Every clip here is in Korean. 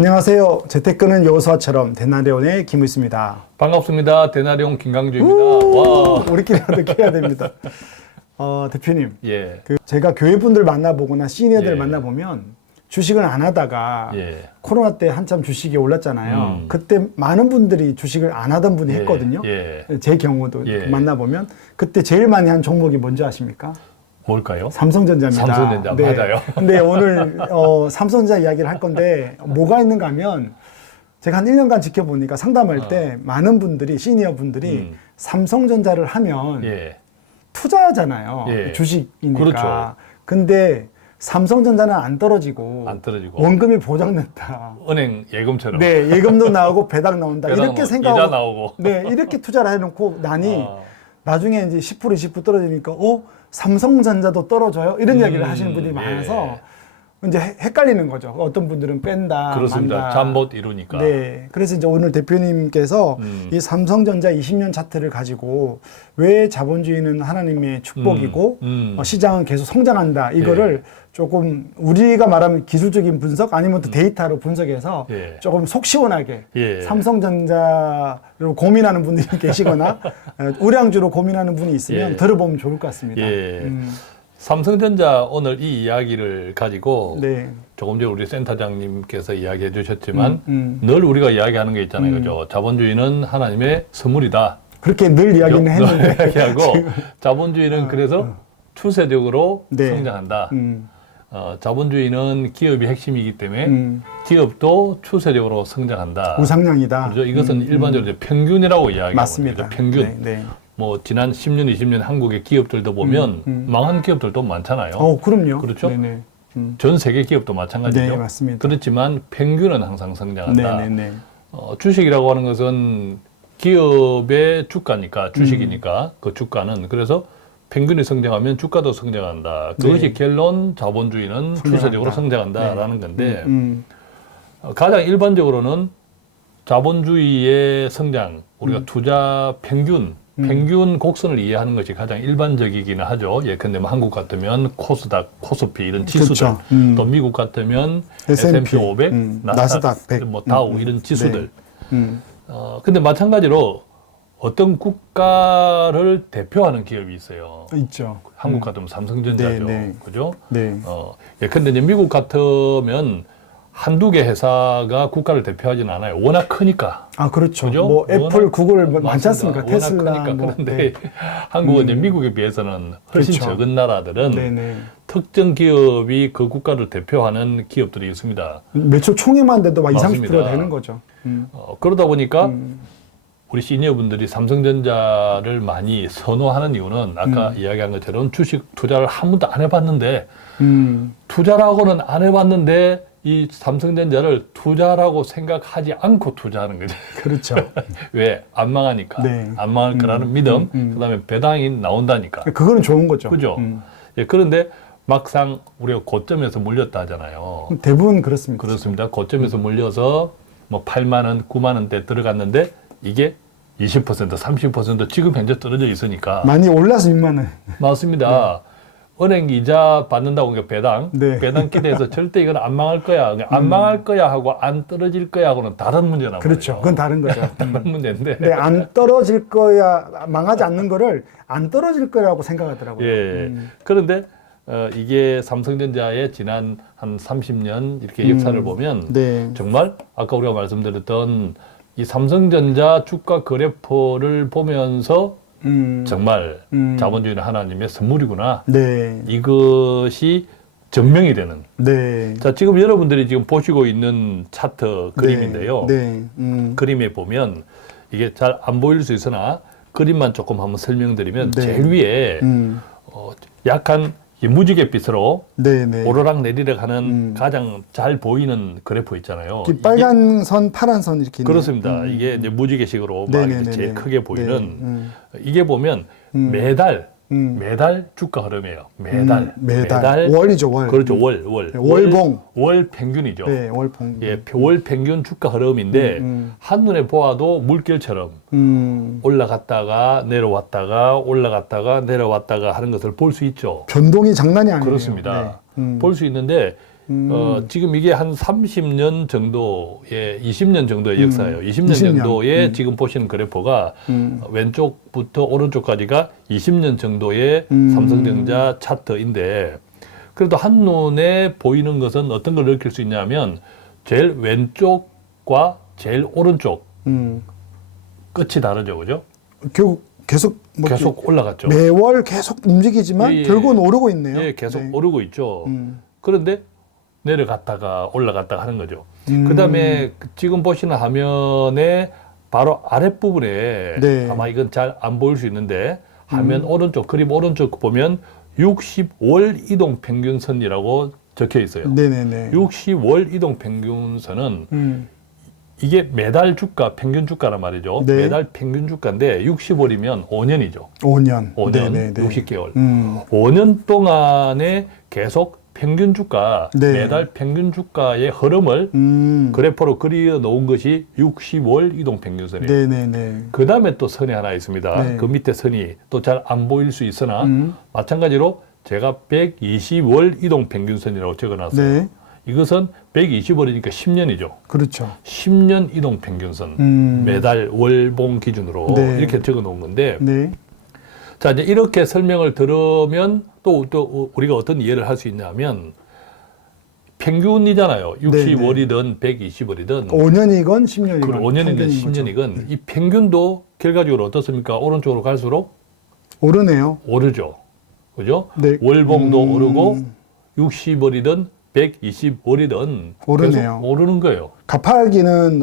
안녕하세요. 재테크는 여호수아처럼 데나리온의 김의수입니다. 반갑습니다. 데나리온 김강주입니다. 와. 우리끼리 어떻게 해야 됩니다. 대표님, 예. 제가 교회분들 만나보거나 시니어들 예. 만나보면 주식을 안 하다가 예. 코로나 때 한참 주식이 올랐잖아요. 그때 많은 분들이 주식을 안 하던 분이 했거든요. 예. 제 경우도 예. 만나보면 그때 제일 많이 한 종목이 뭔지 아십니까? 뭘까요? 삼성전자입니다. 삼성전자, 네. 맞아요. 근데 오늘 삼성전자 이야기를 할 건데 뭐가 있는가 하면 제가 한 1년간 지켜보니까 상담할 때 많은 분들이 시니어 분들이 삼성전자를 하면 예. 투자하잖아요. 예. 주식이니까. 그렇죠. 근데 삼성전자는 안 떨어지고 원금이 보장된다. 은행 예금처럼. 네, 예금도 나오고 배당 나온다. 배당 이렇게 나오고, 생각하고 이자 나오고. 네, 이렇게 투자를 해놓고 나니 나중에 이제 10% 20% 떨어지니까 삼성전자도 떨어져요? 이런 이야기를 하시는 분들이 많아서 이제 헷갈리는 거죠. 어떤 분들은 뺀다, 그렇습니다. 만다. 잠 못 이루니까. 네. 그래서 이제 오늘 대표님께서 이 삼성전자 20년 차트를 가지고 왜 자본주의는 하나님의 축복이고 시장은 계속 성장한다. 이거를 조금 우리가 말하면 기술적인 분석 아니면 또 데이터로 분석해서 조금 속 시원하게 삼성전자로 고민하는 분들이 계시거나 우량주로 고민하는 분이 있으면 들어보면 좋을 것 같습니다. 삼성전자 오늘 이 이야기를 가지고 네. 조금 전에 우리 센터장님께서 이야기해 주셨지만 늘 우리가 이야기하는 게 있잖아요. 그죠? 자본주의는 하나님의 선물이다. 그렇게 늘 이야기는 했는데. 이야기하고 자본주의는 그래서 추세적으로 성장한다. 자본주의는 기업이 핵심이기 때문에 기업도 추세적으로 성장한다. 우상향이다. 그렇죠? 이것은 일반적으로 평균이라고 이야기하거든요. 맞습니다. 평균. 네, 네. 뭐 지난 10년, 20년 한국의 기업들도 보면 망한 기업들도 많잖아요. 그럼요. 그렇죠? 네네. 전 세계 기업도 마찬가지죠. 네, 맞습니다. 그렇지만 평균은 항상 성장한다. 네네네. 주식이라고 하는 것은 기업의 주가니까, 주식이니까 그 주가는 그래서 평균이 성장하면 주가도 성장한다. 그것이 결론 자본주의는 추세적으로 성장한다라는 건데 가장 일반적으로는 자본주의의 성장, 우리가 투자 평균 곡선을 이해하는 것이 가장 일반적이기는 하죠. 예컨대 뭐 한국 같으면 코스닥, 코스피 이런 지수들, 그렇죠. 또 미국 같으면 S&P, 500, 나스닥 100, 뭐 다우 이런 지수들. 네. 근데 마찬가지로 어떤 국가를 대표하는 기업이 있어요. 있죠. 한국 같으면 삼성전자죠. 네. 그죠? 네. 예컨대 이제 미국 같으면 한두 개 회사가 국가를 대표하지는 않아요. 워낙 크니까. 그렇죠. 그죠? 뭐 애플, 구글 많지 맞습니다. 않습니까? 테슬라. 워낙 크니까. 뭐. 그런데 한국은 이제 미국에 비해서는 훨씬 그렇죠. 적은 나라들은 네네. 특정 기업이 그 국가를 대표하는 기업들이 있습니다. 매출 총액만 돼도 막 20, 30% 맞습니다. 되는 거죠. 그러다 보니까 우리 시니어분들이 삼성전자를 많이 선호하는 이유는 아까 이야기한 것처럼 주식 투자를 한 번도 안 해봤는데 투자라고는 안 해봤는데 이 삼성전자를 투자라고 생각하지 않고 투자하는 거죠. 그렇죠. 왜? 안 망하니까. 네. 안 망할 거라는 믿음, 그다음에 배당이 나온다니까. 그거는 좋은 거죠. 그죠? 그런데 막상 우리가 고점에서 물렸다 하잖아요. 대부분 그렇습니다. 그렇습니다. 고점에서 물려서 뭐 8만 원, 9만 원대 들어갔는데 이게 20%, 30% 지금 현재 떨어져 있으니까. 많이 올라서 6만 원. 맞습니다. 은행 이자 받는다고 하니까 배당, 배당 기대해서 절대 이건 안 망할 거야. 안 망할 거야 하고 안 떨어질 거야 하고는 다른 문제란 그렇죠. 말이에요. 그건 다른 거죠. 다른 문제인데. 네, 안 떨어질 거야, 망하지 않는 거를 안 떨어질 거라고 생각하더라고요. 그런데 이게 삼성전자의 지난 한 30년 이렇게 역사를 보면 정말 아까 우리가 말씀드렸던 이 삼성전자 주가 그래프를 보면서 정말 자본주의는 하나님의 선물이구나. 이것이 증명이 되는. 자, 지금 여러분들이 지금 보시고 있는 차트 그림인데요. 그림에 보면 이게 잘 안 보일 수 있으나 그림만 조금 한번 설명드리면 제일 위에 약간 이 무지갯빛으로 오르락 내리락 하는 가장 잘 보이는 그래프 있잖아요. 빨간 선, 파란 선 이렇게 그렇습니다. 이게 이제 무지개식으로 막 이렇게 제일 크게 보이는 이게 보면 매달 주가 흐름이에요. 매달. 월이죠, 월. 그렇죠, 월봉. 월 평균이죠. 네, 월봉. 월 평균 주가 흐름인데 한눈에 보아도 물결처럼 올라갔다가 내려왔다가 올라갔다가 내려왔다가 하는 것을 볼 수 있죠. 변동이 장난이 아니에요. 그렇습니다. 볼 수 있는데 지금 이게 한 30년 정도의, 20년 정도의 역사예요. 20년 정도의 지금 보시는 그래프가 왼쪽부터 오른쪽까지가 20년 정도의 삼성전자 차트인데, 그래도 한눈에 보이는 것은 어떤 걸 느낄 수 있냐면 제일 왼쪽과 제일 오른쪽 끝이 다르죠, 그죠? 결국 계속 계속 올라갔죠. 매월 계속 움직이지만 결국은 오르고 있네요. 예, 계속 오르고 있죠. 그런데 내려갔다가 올라갔다가 하는 거죠. 그다음에 지금 보시는 화면에 바로 아랫부분에 아마 이건 잘 안 보일 수 있는데 화면 오른쪽, 그림 오른쪽 보면 60월 이동 평균선이라고 적혀 있어요. 네네네. 60월 이동 평균선은 이게 매달 주가, 평균 주가란 말이죠. 네. 매달 평균 주가인데 60월이면 5년이죠. 5년. 5년, 네네네. 60개월. 5년 동안에 계속 평균 주가, 네. 매달 평균 주가의 흐름을 그래프로 그려 놓은 것이 60월 이동 평균선이에요. 네네네. 그 다음에 또 선이 하나 있습니다. 네. 그 밑에 선이 또 잘 안 보일 수 있으나 마찬가지로 제가 120월 이동 평균선이라고 적어놨어요. 네. 이것은 120월이니까 10년이죠. 그렇죠. 10년 이동 평균선, 매달 월봉 기준으로 네. 이렇게 적어 놓은 건데, 네. 자, 이제 이렇게 설명을 들으면 또 우리가 어떤 이해를 할 수 있냐면, 평균이잖아요. 60월이든 120월이든 5년이건 10년이건 5년이든 10년이건 이 평균도 결과적으로 어떻습니까? 오른쪽으로 갈수록 오르네요. 오르죠. 그죠? 네. 월봉도 오르고 60월이든 120월이든 오르네요. 계속 오르는 거예요. 가파르기는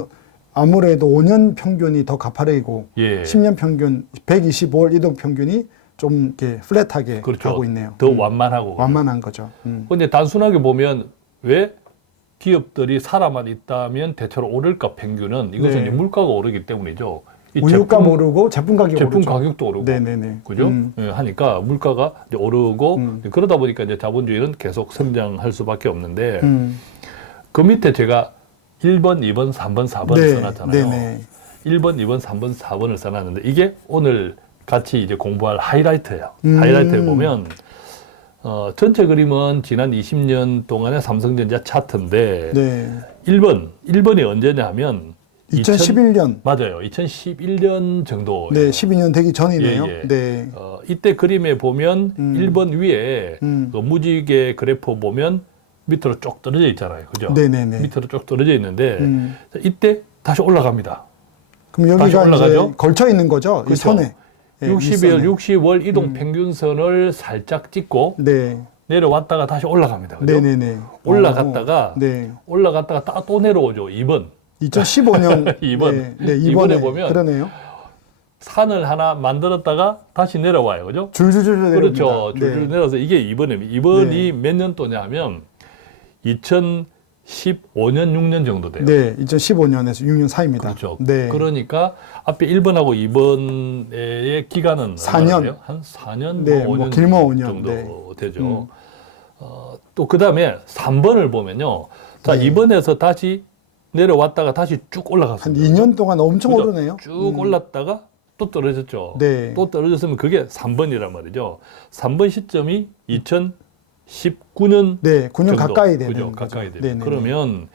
아무래도 5년 평균이 더 가파르고 예. 10년 평균 125월 이동 평균이 좀 이렇게 플랫하게 그렇죠. 가고 있네요. 더 완만하고. 완만한 거죠. 근데 단순하게 보면 왜 기업들이 살아만 있다면 대체로 오를까 평균은 이것은 네. 이제 물가가 오르기 때문이죠. 이 우유값 오르고 제품 가격이 제품 오르죠. 가격도 오르고. 네네네. 그죠? 예, 하니까 물가가 이제 오르고 그러다 보니까 이제 자본주의는 계속 성장할 수밖에 없는데 그 밑에 제가 1번, 2번, 3번, 4번을 네, 써놨잖아요. 네네. 1번, 2번, 3번, 4번을 써놨는데 이게 오늘 같이 이제 공부할 하이라이트예요. 하이라이트에 보면 전체 그림은 지난 20년 동안의 삼성전자 차트인데 네. 1번이 언제냐 하면 2011년. 맞아요. 2011년 정도. 네, 12년 되기 전이네요. 예, 예. 네. 이때 그림에 보면 1번 위에 그 무지개 그래프 보면 밑으로 쭉 떨어져 있잖아요. 그죠? 네네네. 밑으로 쭉 떨어져 있는데 이때 다시 올라갑니다. 그럼 다시 여기가 이제 올라가죠? 걸쳐 있는 거죠? 이 그렇죠. 선에. 네, 60월 이동 평균선을 살짝 찍고 네. 내려왔다가 다시 올라갑니다. 그죠? 네네네. 올라갔다가 네. 올라갔다가 또 내려오죠. 2번. 2015년 2번. 네, 네, 이번에 보면 그러네요. 산을 하나 만들었다가 다시 내려와요. 그죠? 줄줄줄 내려옵니다. 그렇죠. 줄줄 네. 내려서 이게 2번입니다. 2번이 네. 몇 년도냐 하면 2015년, 6년 정도 돼요. 네, 2015년에서 6년 사이입니다. 그렇죠. 네. 그러니까 앞에 1번하고 2번의 기간은 4년. 얼마나 돼요? 한 4년, 네, 뭐 5년 뭐 길면 5년. 정도 네. 되죠. 또 그 다음에 3번을 보면요. 자, 네. 2번에서 다시 내려왔다가 다시 쭉 한 올라갔습니다. 2년 동안 엄청 그죠? 오르네요. 쭉 올랐다가 또 떨어졌죠. 네. 또 떨어졌으면 그게 3번이란 말이죠. 3번 시점이 2019년 네, 9년 정도. 가까이 되는 그죠? 거죠. 가까이 되는. 네네네. 그러면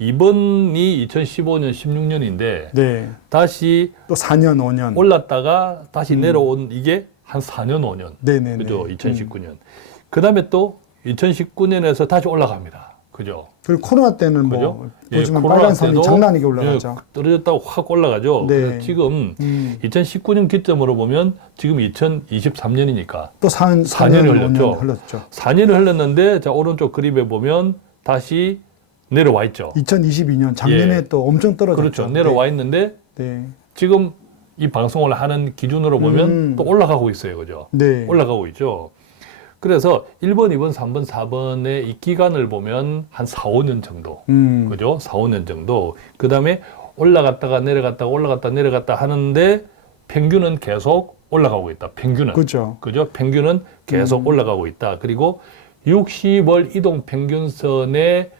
2번이 2015년, 16년인데 네. 다시 또 4년, 5년. 올랐다가 다시 내려온 이게 한 4년, 5년. 네네네. 그죠? 2019년. 그 다음에 또 2019년에서 다시 올라갑니다. 그죠? 그리고 코로나 때는 그죠? 뭐 예, 보지만 코로나 빨간 선이 때도 장난 아니게 올라가죠. 예, 떨어졌다고 확 올라가죠. 네. 그래서 지금 2019년 기점으로 보면 지금 2023년이니까 또 4년, 4년이 5년 흘렸죠. 흘렀죠. 4년을 흘렀는데 자 오른쪽 그림에 보면 다시 내려와 있죠. 2022년 작년에 예. 또 엄청 떨어졌죠. 그렇죠. 내려와 있는데 네. 지금 이 방송을 하는 기준으로 보면 또 올라가고 있어요. 그죠? 네. 올라가고 있죠. 그래서 1번, 2번, 3번, 4번의 이 기간을 보면 한 4, 5년 정도. 그죠? 4, 5년 정도. 그 다음에 올라갔다가 내려갔다가 올라갔다 내려갔다 하는데 평균은 계속 올라가고 있다. 평균은. 그렇죠. 그죠? 평균은 계속 올라가고 있다. 그리고 60월 이동 평균선에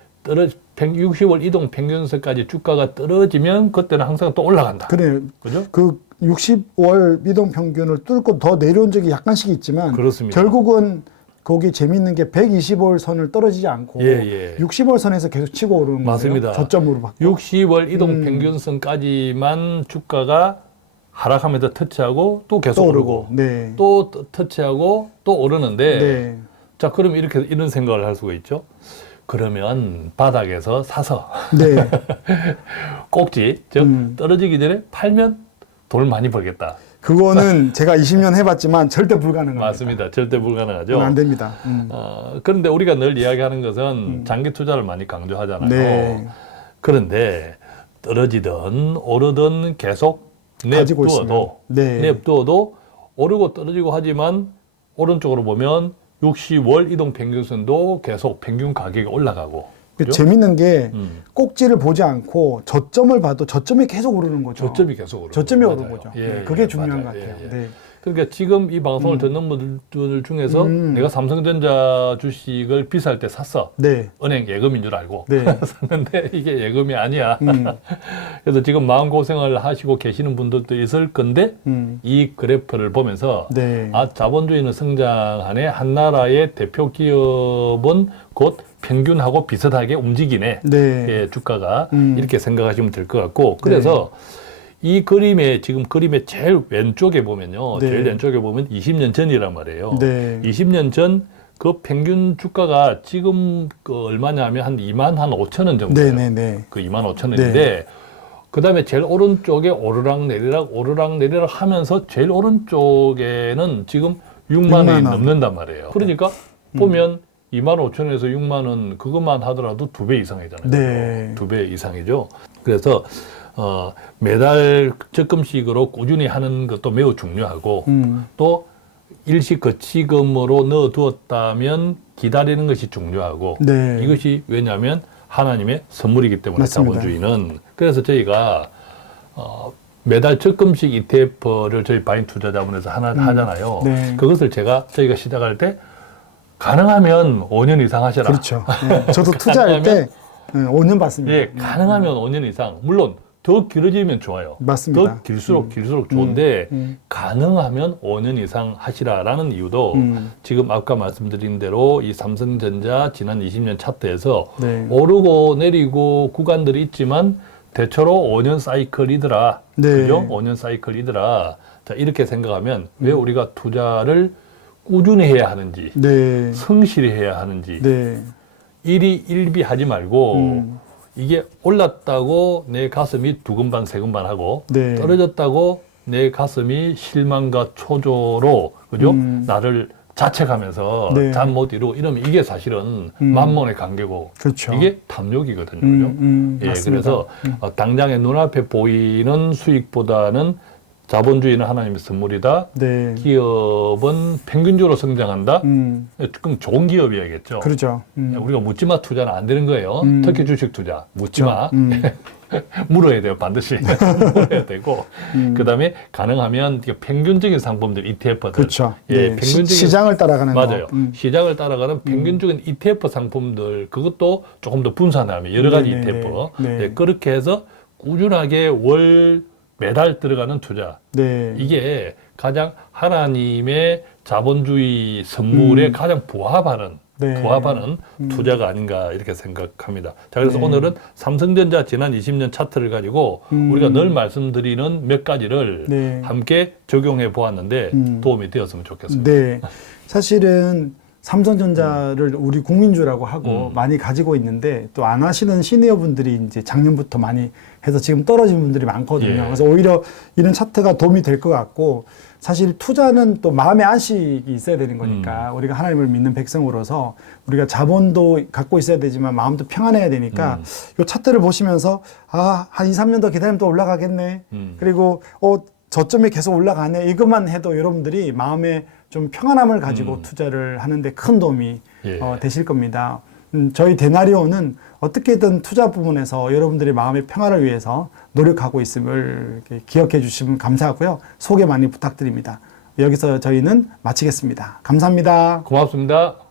60월 이동 평균선까지 주가가 떨어지면 그때는 항상 또 올라간다. 그래요. 그죠? 그 60월 미동 평균을 뚫고 더 내려온 적이 약간씩 있지만 그렇습니다. 결국은 거기 재밌는 게 120월 선을 떨어지지 않고 60월 선에서 계속 치고 오르는 거예요. 맞습니다. 저점으로 받고. 60월 이동 평균선까지만 주가가 하락하면서 터치하고 또 계속 또 오르고 네. 또 터치하고 또 오르는데 네. 자, 그럼 이런 생각을 할 수가 있죠. 그러면 바닥에서 사서 네. 꼭지, 즉 떨어지기 전에 팔면 돈을 많이 벌겠다. 그거는 제가 20년 해봤지만 절대 불가능합니다. 맞습니다. 절대 불가능하죠. 안 됩니다. 그런데 우리가 늘 이야기하는 것은 장기 투자를 많이 강조하잖아요. 네. 그런데 떨어지든 오르든 계속 냅두어도 네. 냅두어도 오르고 떨어지고 하지만 오른쪽으로 보면 60월 이동 평균선도 계속 평균 가격이 올라가고. 그죠? 재밌는 게 꼭지를 보지 않고 저점을 봐도 저점이 계속 오르는 거죠. 저점이 계속 오르는 저점이 맞아요. 오르는 거죠. 예, 네, 그게 예, 중요한 맞아요. 것 같아요. 예, 예. 네. 그러니까 지금 이 방송을 듣는 분들 중에서 내가 삼성전자 주식을 비쌀 때 샀어. 네. 은행 예금인 줄 알고 네. 샀는데 이게 예금이 아니야. 그래서 지금 마음고생을 하시고 계시는 분들도 있을 건데 이 그래프를 보면서 네. 아, 자본주의는 성장하네. 한 나라의 대표 기업은 곧 평균하고 비슷하게 움직이네. 네. 예, 주가가 이렇게 생각하시면 될 것 같고 그래서 이 그림의 지금 그림의 제일 왼쪽에 보면요. 네. 제일 왼쪽에 보면 20년 전이란 말이에요. 네. 20년 전 그 평균 주가가 지금 그 얼마냐면 한 2만 한 5천 원 정도예요. 네네네. 그 2만 5천 원인데 그다음에 제일 오른쪽에 오르락 내리락 하면서 제일 오른쪽에는 지금 6만 원이 원. 넘는단 말이에요. 그러니까 보면 2만 5천 원에서 6만 원 그것만 하더라도 2배 이상이잖아요. 네. 2배 이상이죠. 그래서 매달 적금식으로 꾸준히 하는 것도 매우 중요하고 또 일시 거치금으로 넣어두었다면 기다리는 것이 중요하고 네. 이것이 왜냐하면 하나님의 선물이기 때문에 맞습니다. 자본주의는 그래서 저희가 매달 적금식 ETF를 저희 바인 투자자문에서 하나 하잖아요. 네. 그것을 저희가 시작할 때 가능하면 5년 이상 하셔라. 그렇죠. 네. 저도 투자할 때 5년 받습니다. 예, 가능하면 5년 이상. 물론 더 길어지면 좋아요. 맞습니다. 더 길수록 좋은데 가능하면 5년 이상 하시라라는 이유도 지금 아까 말씀드린 대로 이 삼성전자 지난 20년 차트에서 네. 오르고 내리고 구간들이 있지만 대체로 5년 사이클이더라. 네. 그죠? 5년 사이클이더라. 자, 이렇게 생각하면 왜 우리가 투자를 꾸준히 해야 하는지, 네. 성실히 해야 하는지, 네. 일비하지 말고 이게 올랐다고 내 가슴이 두근반 세근반 하고 네. 떨어졌다고 내 가슴이 실망과 초조로 그죠? 나를 자책하면서 네. 잠 못 이루고 이러면 이게 사실은 만몬의 관계고 그렇죠. 이게 탐욕이거든요. 그죠? 예, 맞습니다. 그래서 당장의 눈앞에 보이는 수익보다는 자본주의는 하나님의 선물이다. 네. 기업은 평균적으로 성장한다. 그럼 좋은 기업이어야겠죠. 그렇죠. 우리가 묻지마 투자는 안 되는 거예요. 특히 주식 투자. 묻지마. 물어야 돼요. 반드시. 물어야 되고. 그다음에 가능하면 평균적인 상품들, ETF들. 그렇죠. 예, 네. 평균적인 시장을 따라가는 맞아요. 거. 시장을 따라가는 평균적인 ETF 상품들 그것도 조금 더 분산하면 여러 가지 네네네. ETF. 네. 예, 그렇게 해서 꾸준하게 매달 들어가는 투자. 네. 이게 가장 하나님의 자본주의 선물에 가장 부합하는 네. 투자가 아닌가 이렇게 생각합니다. 자, 그래서 네. 오늘은 삼성전자 지난 20년 차트를 가지고 우리가 늘 말씀드리는 몇 가지를 네. 함께 적용해 보았는데 도움이 되었으면 좋겠습니다. 네. 사실은 삼성전자를 우리 국민주라고 하고 많이 가지고 있는데 또 안 하시는 시니어 분들이 이제 작년부터 많이 해서 지금 떨어진 분들이 많거든요. 예. 그래서 오히려 이런 차트가 도움이 될 것 같고 사실 투자는 또 마음의 안식이 있어야 되는 거니까 우리가 하나님을 믿는 백성으로서 우리가 자본도 갖고 있어야 되지만 마음도 평안해야 되니까 이 차트를 보시면서 한 2, 3년 더 기다리면 또 올라가겠네. 그리고 저점이 계속 올라가네. 이것만 해도 여러분들이 마음에 좀 평안함을 가지고 투자를 하는데 큰 도움이 되실 겁니다. 저희 데나리오는 어떻게든 투자 부분에서 여러분들의 마음의 평화를 위해서 노력하고 있음을 기억해 주시면 감사하고요. 소개 많이 부탁드립니다. 여기서 저희는 마치겠습니다. 감사합니다. 고맙습니다.